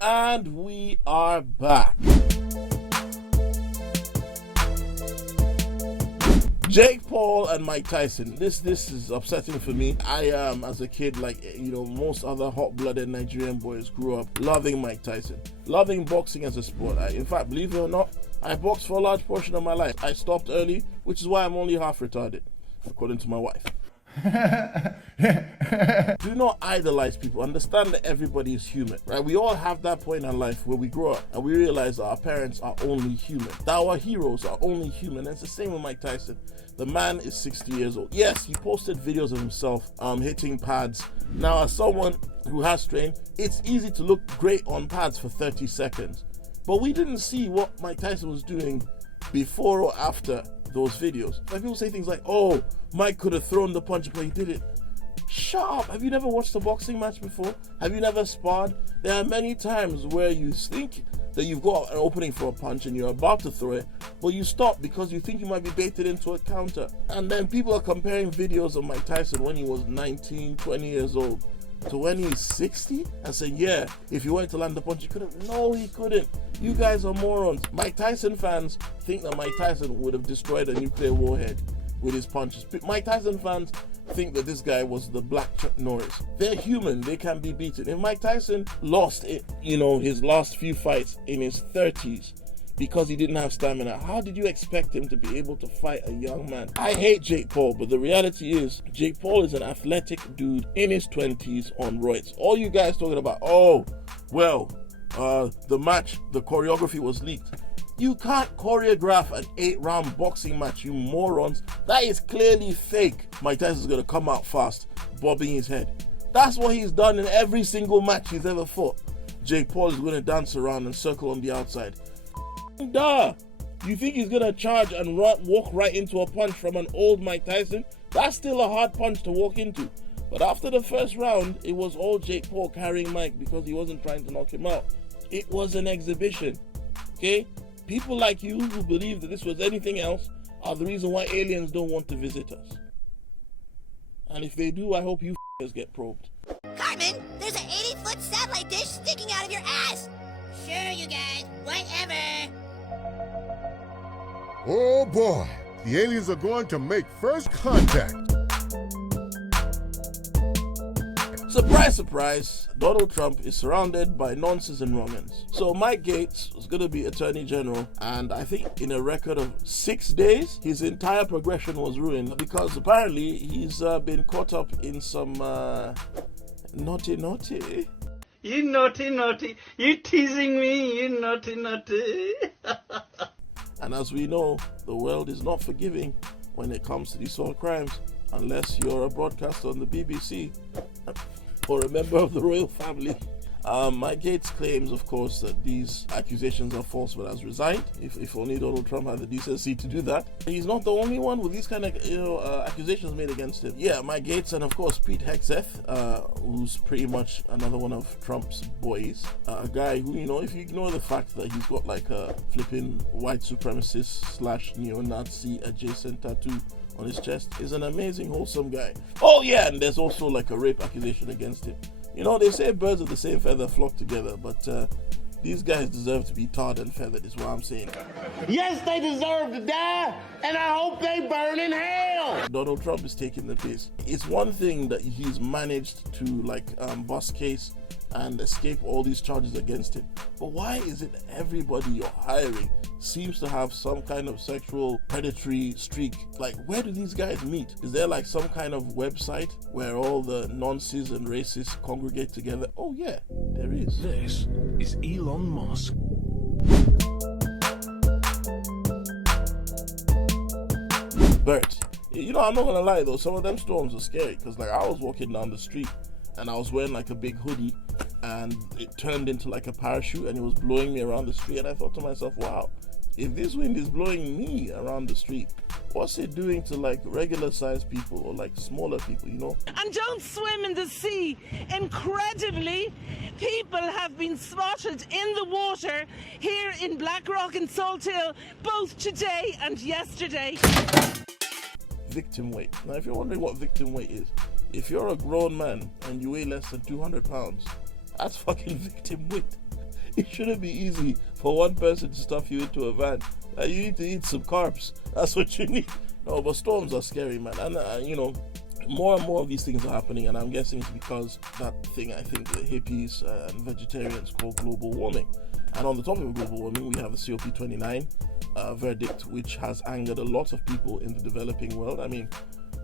And we are back. Jake Paul and Mike Tyson. This is upsetting for me. I as a kid, like most other hot-blooded Nigerian boys, grew up loving Mike Tyson, loving boxing as a sport. In fact, believe it or not, I boxed for a large portion of my life. I stopped early, which is why I'm only half retarded, according to my wife. Do not idolize people. Understand that everybody is human, right? We all have that point in our life where we grow up and we realize that our parents are only human, that our heroes are only human. And it's the same with Mike Tyson. The man is 60 years old. Yes, he posted videos of himself hitting pads. Now, as someone who has trained, it's easy to look great on pads for 30 seconds. But we didn't see what Mike Tyson was doing before or after those videos. Like, people say things like, oh, Mike could have thrown the punch, but he didn't. Shut up. Have you never watched a boxing match before? Have you never sparred? There are many times where you think that you've got an opening for a punch and you're about to throw it, but you stop because you think you might be baited into a counter. And then people are comparing videos of Mike Tyson when he was 19, 20 years old to when he's 60 and saying, yeah, if he wanted to land the punch, he couldn't. No, he couldn't. You guys are morons. Mike Tyson fans think that Mike Tyson would have destroyed a nuclear warhead with his punches. Mike Tyson fans think that this guy was the Black Chuck Norris. They're human. They can be beaten. If Mike Tyson lost it, his last few fights in his 30s because he didn't have stamina, how did you expect him to be able to fight a young man? I hate Jake Paul, but the reality is Jake Paul is an athletic dude in his 20s on roids. All you guys talking about, the match, the choreography was leaked. You can't choreograph an 8-round boxing match, you morons. That is clearly fake. Mike Tyson's going to come out fast, bobbing his head. That's what he's done in every single match he's ever fought. Jake Paul is going to dance around and circle on the outside. Duh! You think he's going to charge and walk right into a punch from an old Mike Tyson? That's still a hard punch to walk into. But after the first round, it was all Jake Paul carrying Mike because he wasn't trying to knock him out. It was an exhibition, okay? People like you who believe that this was anything else are the reason why aliens don't want to visit us. And if they do, I hope you f***ers get probed. Cartman, there's an 80-foot satellite dish sticking out of your ass. Sure, you guys, whatever. Oh boy, the aliens are going to make first contact. Surprise, surprise, Donald Trump is surrounded by nonsense and wrong-uns. So Mike Gates was going to be Attorney General, and I think in a record of 6 days, his entire progression was ruined because apparently he's been caught up in some naughty. You naughty. You teasing me, you naughty. And as we know, the world is not forgiving when it comes to these sort of crimes, unless you're a broadcaster on the BBC or a member of the royal family. Mike Gates claims, of course, that these accusations are false, but has resigned. If only Donald Trump had the decency to do that. He's not the only one with these kind of accusations made against him. Yeah, Mike Gates and of course Pete Hegseth, who's pretty much another one of Trump's boys. A guy who, if you ignore the fact that he's got like a flipping white supremacist / neo-Nazi adjacent tattoo on his chest, is an amazing, wholesome guy. Oh yeah, and there's also like a rape accusation against him. They say birds of the same feather flock together, but these guys deserve to be tarred and feathered, is what I'm saying. Yes, they deserve to die, and I hope they burn in hell. Donald Trump is taking the piss. It's one thing that he's managed to bust case and escape all these charges against him. But why is it everybody you're hiring seems to have some kind of sexual predatory streak? Like, where do these guys meet? Is there like some kind of website where all the nonces and racists congregate together? Oh yeah, there is. This is Elon Musk. Bert, I'm not gonna lie though, some of them storms are scary because I was walking down the street and I was wearing like a big hoodie and it turned into like a parachute and it was blowing me around the street, and I thought to myself, wow, if this wind is blowing me around the street, what's it doing to like regular sized people or like smaller people, And don't swim in the sea. Incredibly, people have been spotted in the water here in Blackrock and Salt Hill both today and yesterday. Victim weight. Now if you're wondering what victim weight is, if you're a grown man and you weigh less than 200 pounds, that's fucking victim weight. It shouldn't be easy for one person to stuff you into a van. You need to eat some carbs. That's what you need. No, but storms are scary, man. And, you know, more and more of these things are happening, and I'm guessing it's because that thing I think the hippies and vegetarians call global warming. And on the topic of global warming, we have the COP29 verdict, which has angered a lot of people in the developing world. I mean,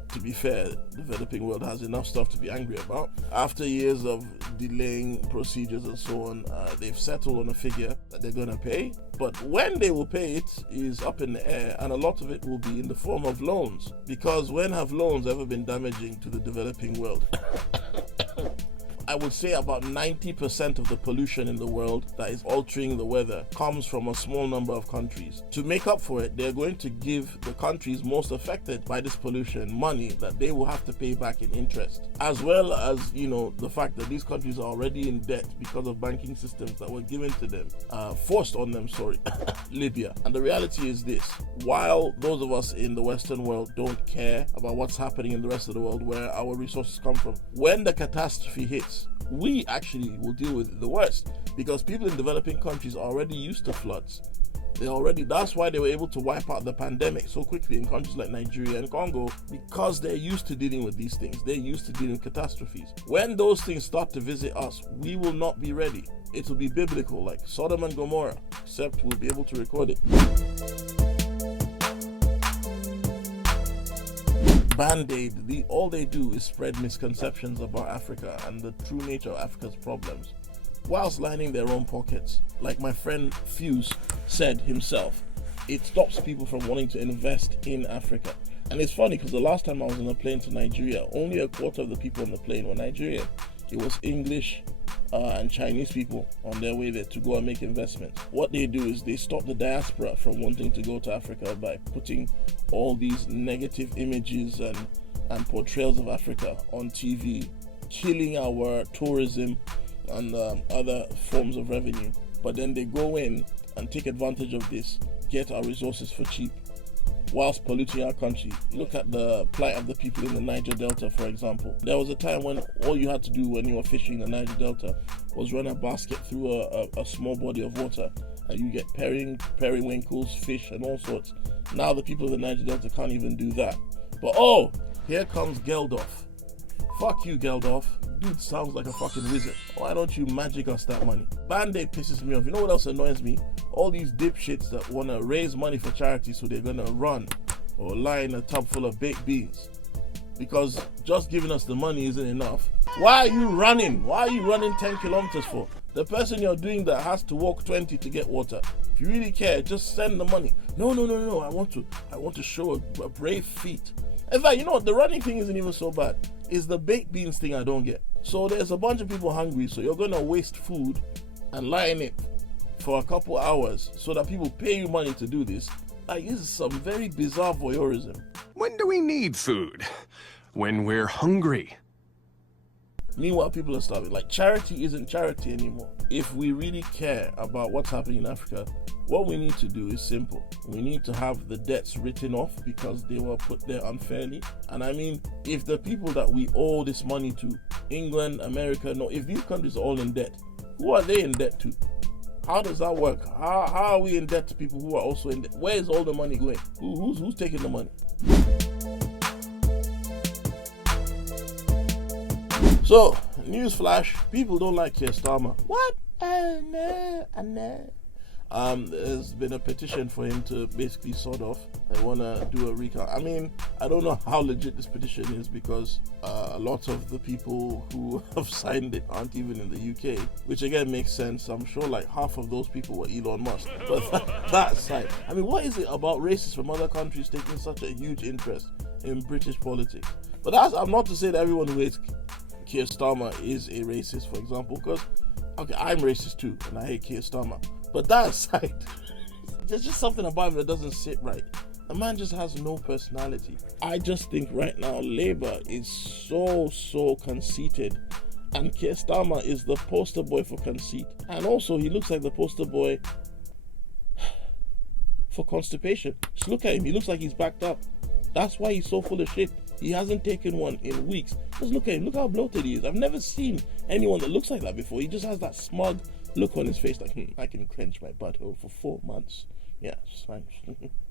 to be fair, the developing world has enough stuff to be angry about. After years of delaying procedures and so on, they've settled on a figure that they're going to pay. But when they will pay it is up in the air, and a lot of it will be in the form of loans. Because when have loans ever been damaging to the developing world? I would say about 90% of the pollution in the world that is altering the weather comes from a small number of countries. To make up for it, they're going to give the countries most affected by this pollution money that they will have to pay back in interest, as well as, you know, the fact that these countries are already in debt because of banking systems that were given to them, forced on them, Libya. And the reality is this: while those of us in the Western world don't care about what's happening in the rest of the world where our resources come from, when the catastrophe hits, we actually will deal with it the worst, because people in developing countries are already used to floods. That's why they were able to wipe out the pandemic so quickly in countries like Nigeria and Congo, because they're used to dealing with these things. They're used to dealing with catastrophes. When those things start to visit us, we will not be ready. It will be biblical, like Sodom and Gomorrah, except we'll be able to record it. Band-Aid, all they do is spread misconceptions about Africa and the true nature of Africa's problems, whilst lining their own pockets. Like my friend Fuse said himself, it stops people from wanting to invest in Africa. And it's funny because the last time I was on a plane to Nigeria, only a quarter of the people on the plane were Nigerian. It was English and Chinese people on their way there to go and make investments. What they do is they stop the diaspora from wanting to go to Africa by putting all these negative images and portrayals of Africa on TV, killing our tourism and other forms of revenue. But then they go in and take advantage of this, get our resources for cheap, whilst polluting our country. Look at the plight of the people in the Niger Delta, for example. There was a time when all you had to do when you were fishing in the Niger Delta was run a basket through a small body of water, and you get periwinkles, fish, and all sorts. Now the people of the Niger Delta can't even do that. But here comes Geldof. Fuck you, Geldof. Dude sounds like a fucking wizard. Why don't you magic us that money? Band-Aid pisses me off. You know what else annoys me? All these dipshits that want to raise money for charity, so they're going to run or lie in a tub full of baked beans. Because just giving us the money isn't enough. Why are you running? Why are you running 10 kilometers for? The person you're doing that has to walk 20 to get water. If you really care, just send the money. No. I want to show a brave feat. In fact, you know what? The running thing isn't even so bad. It's the baked beans thing I don't get. So there's a bunch of people hungry, so you're going to waste food and lie in it for a couple hours so that people pay you money to do this. Like, this is some very bizarre voyeurism. When do we need food? When we're hungry. Meanwhile, people are starving. Like, charity isn't charity anymore. If we really care about what's happening in Africa, what we need to do is simple. We need to have the debts written off because they were put there unfairly. And I mean, if the people that we owe this money to, England, America, if these countries are all in debt, who are they in debt to? How does that work? How are we in debt to people who are also in debt? Where is all the money going? Who's taking the money? So, newsflash, people don't like Keir Starmer. What? No. There's been a petition for him to basically sort off. They want to do a recount. I mean, I don't know how legit this petition is because a lot of the people who have signed it aren't even in the UK, which again makes sense. I'm sure like half of those people were Elon Musk. But that aside, I mean, what is it about racists from other countries taking such a huge interest in British politics? But I'm not to say that everyone who hates Keir Starmer is a racist, for example, because, okay, I'm racist too, and I hate Keir Starmer. But that aside, there's just something about him that doesn't sit right. The man just has no personality. I just think right now Labour is so conceited, and Keir Starmer is the poster boy for conceit. And also, he looks like the poster boy for constipation. Just look at him, he looks like he's backed up. That's why he's so full of shit. He hasn't taken one in weeks. Just look at him, look how bloated he is. I've never seen anyone that looks like that before. He just has that smug, look on his face like, I can clench my butthole for 4 months. Yeah, it's fine.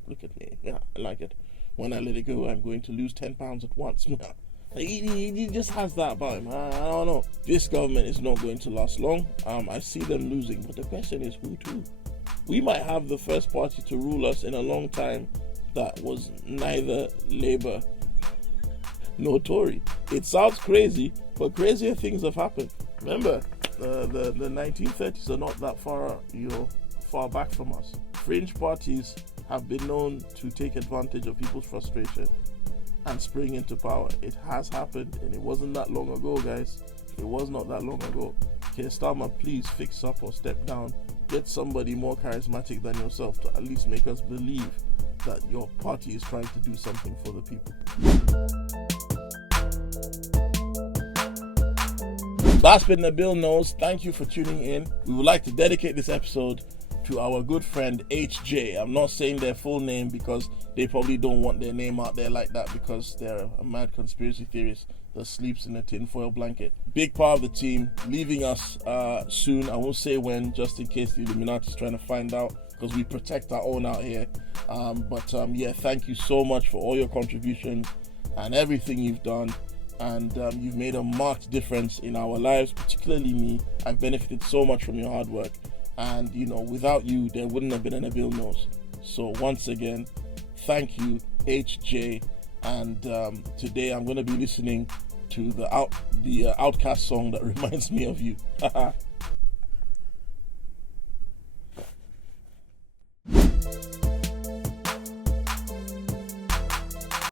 Look at me. Yeah, I like it. When I let it go, I'm going to lose 10 pounds at once. He just has that about him. I don't know. This government is not going to last long. I see them losing, but the question is who to? We might have the first party to rule us in a long time that was neither Labour nor Tory. It sounds crazy, but crazier things have happened. Remember, the 1930s are not that far back from us. Fringe parties have been known to take advantage of people's frustration and spring into power. It has happened, and it wasn't that long ago, guys. It was not that long ago. Okay, Starmer, please fix up or step down. Get somebody more charismatic than yourself to at least make us believe that your party is trying to do something for the people. That's been Nabil Knows. Thank you for tuning in. We would like to dedicate this episode to our good friend HJ. I'm not saying their full name because they probably don't want their name out there like that because they're a mad conspiracy theorist that sleeps in a tinfoil blanket. Big part of the team, leaving us soon. I won't say when, just in case the Illuminati is trying to find out, because we protect our own out here. Yeah, thank you so much for all your contributions and everything you've done. And you've made a marked difference in our lives, particularly me. I've benefited so much from your hard work. And, without you, there wouldn't have been a Nabil Knows. So once again, thank you, HJ. And today I'm going to be listening to the Outcast song that reminds me of you.